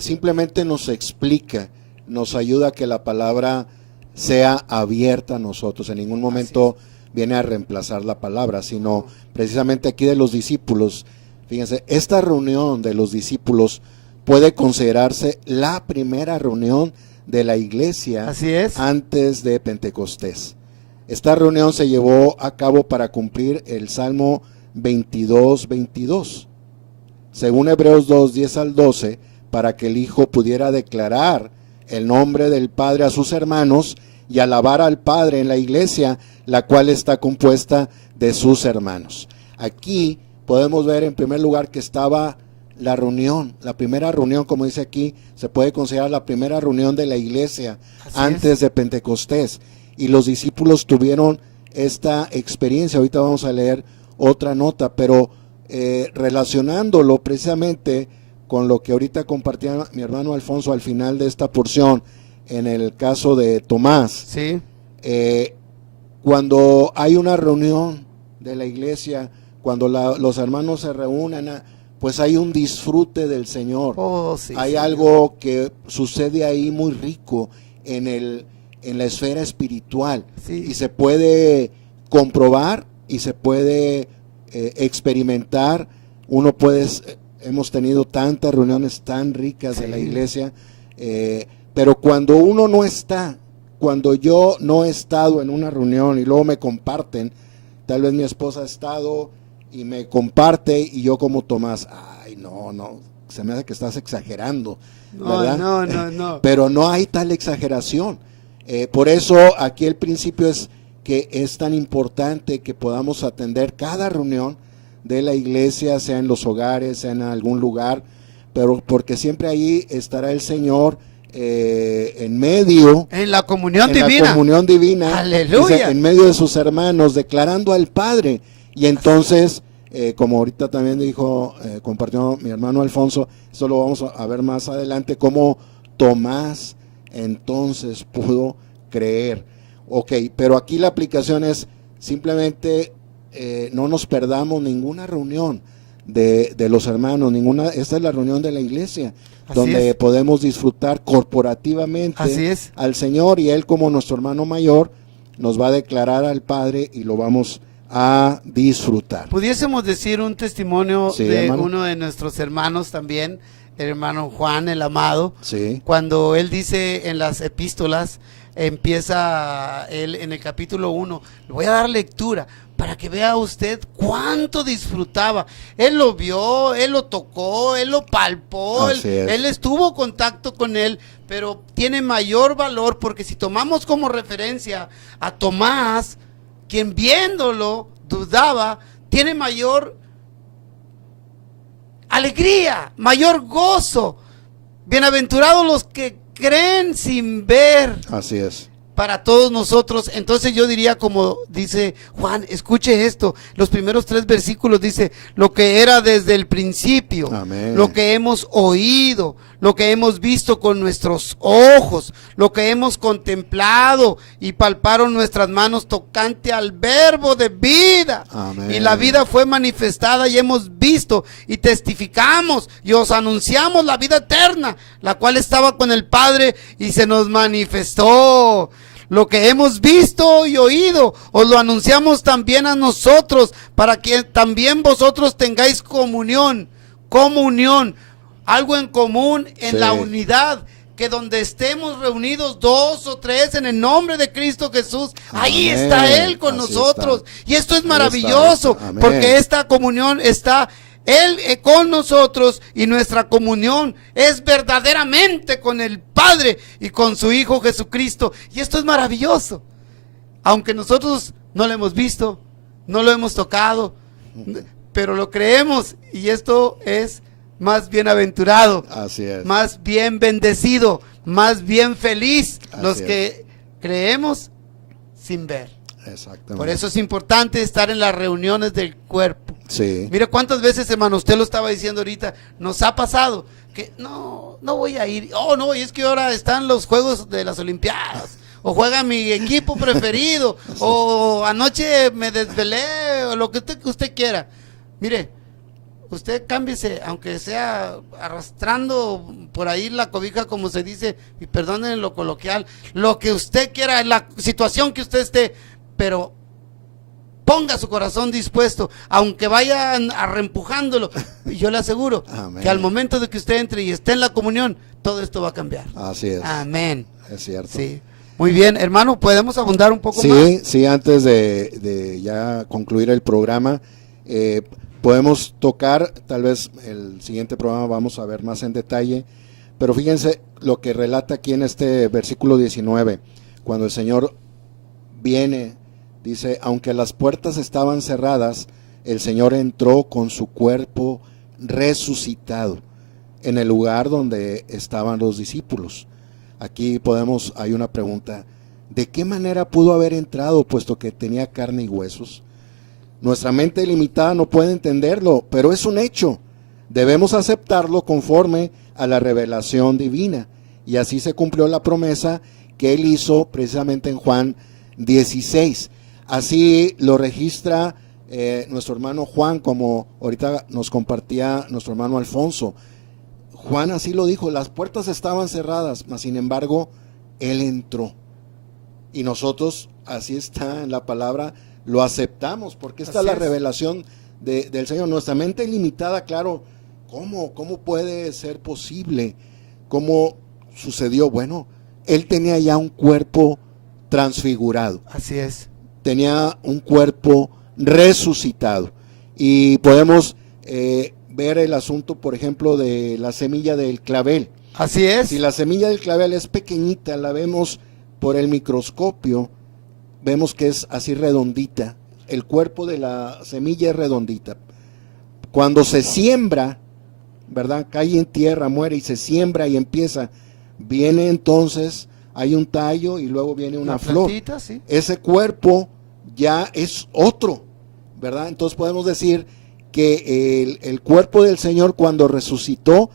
simplemente nos explica, nos ayuda a que la palabra sea abierta a nosotros. En ningún momento viene a reemplazar la palabra, sino precisamente aquí de los discípulos. Fíjense, esta reunión de los discípulos puede considerarse la primera reunión de la iglesia Así es. antes de Pentecostés. Esta reunión se llevó a cabo para cumplir el Salmo 22:22. Según Hebreos 2:10 al 12, para que el Hijo pudiera declarar el nombre del Padre a sus hermanos y alabar al Padre en la iglesia, la cual está compuesta de sus hermanos. Aquí podemos ver en primer lugar que estaba la reunión, la primera reunión, como dice aquí, se puede considerar la primera reunión de la iglesia antes de Pentecostés. Y los discípulos tuvieron esta experiencia. Ahorita vamos a leer otra nota, pero relacionándolo precisamente con lo que ahorita compartía mi hermano Alfonso al final de esta porción, en el caso de Tomás, Sí. Cuando hay una reunión de la iglesia, cuando los hermanos se reúnen, pues hay un disfrute del Señor. Oh, sí, Hay sí. algo que sucede ahí muy rico en la esfera espiritual. Sí. Y se puede comprobar y se puede experimentar. Hemos tenido tantas reuniones tan ricas de la Sí. iglesia, pero cuando uno no está, cuando yo no he estado en una reunión y luego me comparten, tal vez mi esposa ha estado y me comparte y yo como Tomás, ay no, se me hace que estás exagerando, ¿verdad? No. Pero no hay tal exageración. Por eso aquí el principio es que es tan importante que podamos atender cada reunión de la iglesia, sea en los hogares, sea en algún lugar, pero porque siempre ahí estará el Señor en medio, En la comunión en divina. la comunión divina, Aleluya. dice, en medio de sus hermanos, declarando al Padre. Y entonces, como ahorita también dijo, compartió mi hermano Alfonso, esto lo vamos a ver más adelante, cómo Tomás entonces pudo creer. Ok, pero aquí la aplicación es simplemente no nos perdamos ninguna reunión de los hermanos, esta es la reunión de la iglesia, Así donde es. podemos disfrutar corporativamente Así es. al Señor, y Él como nuestro hermano mayor nos va a declarar al Padre y lo vamos a disfrutar. Pudiésemos decir un testimonio Sí, de hermano. uno de nuestros hermanos también, el hermano Juan, el amado, Sí, cuando él dice en las epístolas, empieza él en el capítulo 1, le voy a dar lectura para que vea usted cuánto disfrutaba. Él lo vio, él lo tocó, él lo palpó, Así es. él estuvo en contacto con él, pero tiene mayor valor porque si tomamos como referencia a Tomás, quien viéndolo dudaba, tiene mayor alegría, mayor gozo. Bienaventurados los que creen sin ver. así es. Para todos nosotros. Entonces yo diría, como dice Juan, escuche esto, los primeros 3 versículos dice, lo que era desde el principio, Amén. lo que hemos oído, lo que hemos visto con nuestros ojos, lo que hemos contemplado y palparon nuestras manos tocante al verbo de vida. Amén. Y la vida fue manifestada y hemos visto y testificamos y os anunciamos la vida eterna, la cual estaba con el Padre y se nos manifestó. Lo que hemos visto y oído, os lo anunciamos también a nosotros, para que también vosotros tengáis comunión, algo en común en Sí. la unidad, que donde estemos reunidos 2 o 3 en el nombre de Cristo Jesús, ahí Amén. está Él con Así nosotros. está. Y esto es Ahí maravilloso, está. Amén. porque esta comunión está Él con nosotros y nuestra comunión es verdaderamente con el Padre y con su Hijo Jesucristo. Y esto es maravilloso. Aunque nosotros no lo hemos visto, no lo hemos tocado, pero lo creemos y esto es más bienaventurado, Así es. más bien bendecido, más bien feliz los Así que creemos sin ver. Exactamente. Por eso es importante estar en las reuniones del cuerpo. Sí. Mire cuántas veces, hermano, usted lo estaba diciendo ahorita, nos ha pasado que no voy a ir. Oh, no, y es que ahora están los Juegos de las Olimpiadas. O juega mi equipo preferido. O anoche me desvelé. O lo que usted quiera. Mire, usted cámbiese, aunque sea arrastrando por ahí la cobija, como se dice, y perdonen lo coloquial, lo que usted quiera, en la situación que usted esté, pero ponga su corazón dispuesto, aunque vayan reempujándolo. Yo le aseguro Amén. que al momento de que usted entre y esté en la comunión, todo esto va a cambiar. Así es. Amén. Es cierto. Sí. Muy bien, hermano, ¿podemos abundar un poco más? Sí, sí, antes de ya concluir el programa, podemos tocar, tal vez el siguiente programa vamos a ver más en detalle, pero fíjense lo que relata aquí en este versículo 19, cuando el Señor viene, dice, aunque las puertas estaban cerradas, el Señor entró con su cuerpo resucitado en el lugar donde estaban los discípulos. Aquí hay una pregunta, ¿de qué manera pudo haber entrado puesto que tenía carne y huesos? Nuestra mente limitada no puede entenderlo, pero es un hecho. Debemos aceptarlo conforme a la revelación divina. Y así se cumplió la promesa que él hizo precisamente en Juan 16. Así lo registra nuestro hermano Juan, como ahorita nos compartía nuestro hermano Alfonso. Juan así lo dijo, las puertas estaban cerradas, mas sin embargo, él entró. Y nosotros, así está en la palabra, lo aceptamos, porque esta es la revelación del Señor. Nuestra mente limitada, claro, ¿cómo puede ser posible? ¿Cómo sucedió? Bueno, él tenía ya un cuerpo transfigurado. Así es. Tenía un cuerpo resucitado. Y podemos ver el asunto, por ejemplo, de la semilla del clavel. Así es. Si la semilla del clavel es pequeñita, la vemos por el microscopio, vemos que es así redondita. El cuerpo de la semilla es redondita. Cuando se siembra, ¿verdad? Cae en tierra, muere y se siembra y empieza. Viene entonces, hay un tallo y luego viene una flor. Plantita, sí. Ese cuerpo ya es otro, ¿verdad? Entonces podemos decir que el cuerpo del Señor cuando resucitó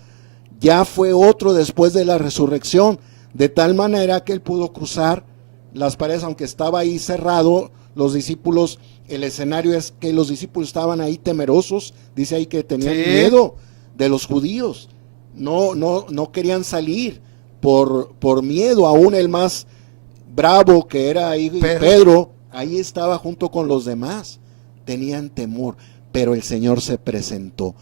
ya fue otro después de la resurrección, de tal manera que él pudo cruzar las paredes, aunque estaba ahí cerrado. Los discípulos, el escenario es que los discípulos estaban ahí temerosos, dice ahí que tenían miedo de los judíos, no querían salir por miedo. Aún el más bravo, que era ahí Pedro, ahí estaba junto con los demás, tenían temor. Pero el Señor se presentó,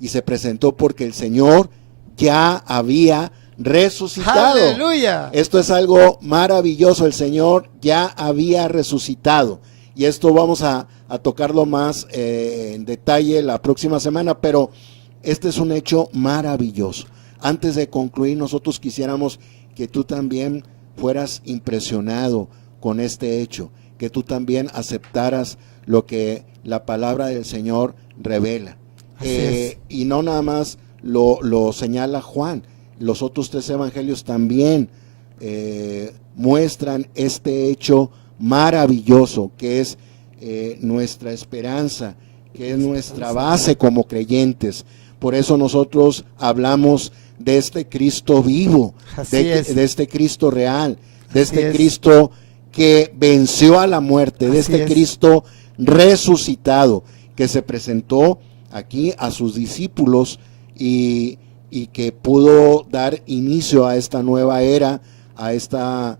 y se presentó porque el Señor ya había resucitado. ¡Aleluya! Esto es algo maravilloso, el Señor ya había resucitado, y esto vamos a tocarlo más en detalle la próxima semana, pero este es un hecho maravilloso. Antes de concluir, nosotros quisiéramos que tú también fueras impresionado con este hecho, que tú también aceptaras lo que la palabra del Señor revela. Y no nada más lo señala Juan, los otros 3 evangelios también muestran este hecho maravilloso, que es nuestra esperanza, que es nuestra base como creyentes. Por eso nosotros hablamos de este Cristo vivo, de este Cristo real, de este Cristo que venció a la muerte, de este Cristo resucitado, que se presentó aquí a sus discípulos y que pudo dar inicio a esta nueva era, a esta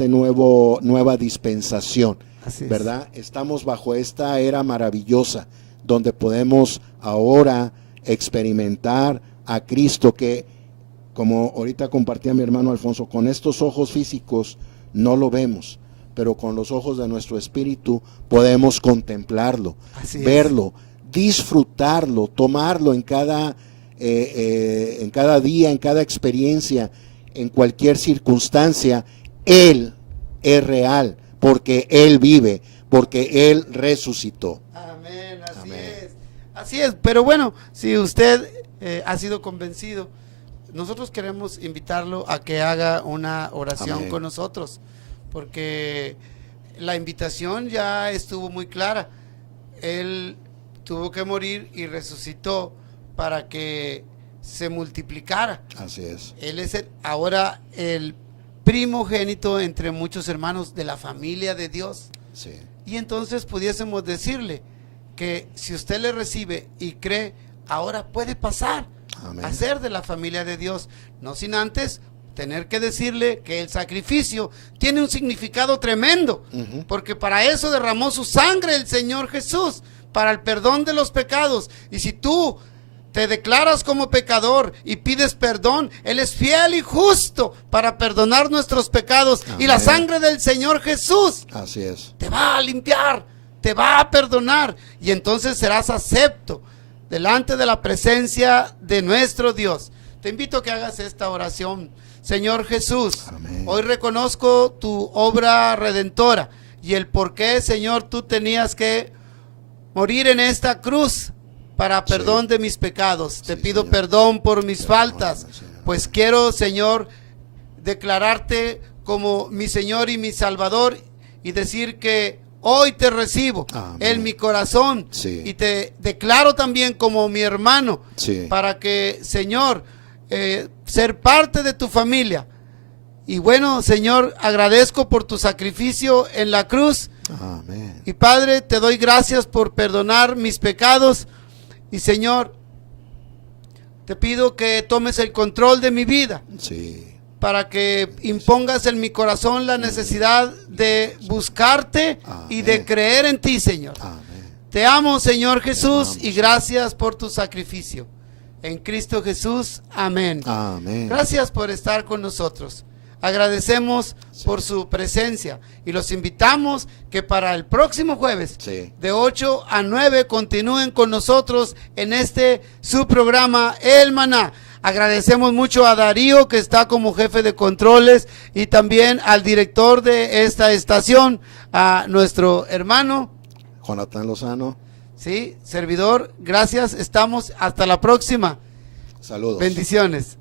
nueva dispensación, ¿verdad? Estamos bajo esta era maravillosa, donde podemos ahora experimentar a Cristo, que, como ahorita compartía mi hermano Alfonso, con estos ojos físicos no lo vemos, pero con los ojos de nuestro espíritu podemos contemplarlo, verlo, disfrutarlo, tomarlo en cada día, en cada experiencia, en cualquier circunstancia. Él es real, porque Él vive, porque Él resucitó. Amén, así es. Pero bueno, si usted ha sido convencido, nosotros queremos invitarlo a que haga una oración con nosotros, porque la invitación ya estuvo muy clara. Él tuvo que morir y resucitó para que se multiplicara. Así es. Él es ahora el primogénito entre muchos hermanos de la familia de Dios. Sí. Y entonces pudiésemos decirle que si usted le recibe y cree, ahora puede pasar a ser de la familia de Dios, no sin antes tener que decirle que el sacrificio tiene un significado tremendo, porque para eso derramó su sangre el Señor Jesús, para el perdón de los pecados. Y si tú te declaras como pecador y pides perdón, Él es fiel y justo para perdonar nuestros pecados. Amén. Y la sangre del Señor Jesús Así es. te va a limpiar, te va a perdonar, y entonces serás acepto delante de la presencia de nuestro Dios. Te invito a que hagas esta oración. Señor Jesús, Amén. hoy reconozco tu obra redentora y el por qué, Señor, tú tenías que morir en esta cruz para perdón de mis pecados. Te Sí, pido Señor. perdón por mis faltas, Perdóname, Señor. pues quiero, Señor, declararte como mi Señor y mi Salvador y decir que hoy te recibo Amén. en mi corazón, Sí. y te declaro también como mi hermano, Sí. para que, Señor, ser parte de tu familia. Y bueno, Señor, agradezco por tu sacrificio en la cruz. Amén. Y Padre, te doy gracias por perdonar mis pecados. Y Señor, te pido que tomes el control de mi vida, Sí. para que impongas en mi corazón la necesidad de buscarte y de Amén. creer en ti, Señor. Amén. Te amo, Señor Jesús, amamos. y gracias por tu sacrificio. En Cristo Jesús, amén. Amén. Gracias por estar con nosotros. Agradecemos por su presencia y los invitamos que para el próximo jueves, Sí. de 8 a 9, continúen con nosotros en su programa El Maná. Agradecemos mucho a Darío, que está como jefe de controles, y también al director de esta estación, a nuestro hermano, Jonathan Lozano. sí, servidor. Gracias, estamos hasta la próxima. Saludos. Bendiciones.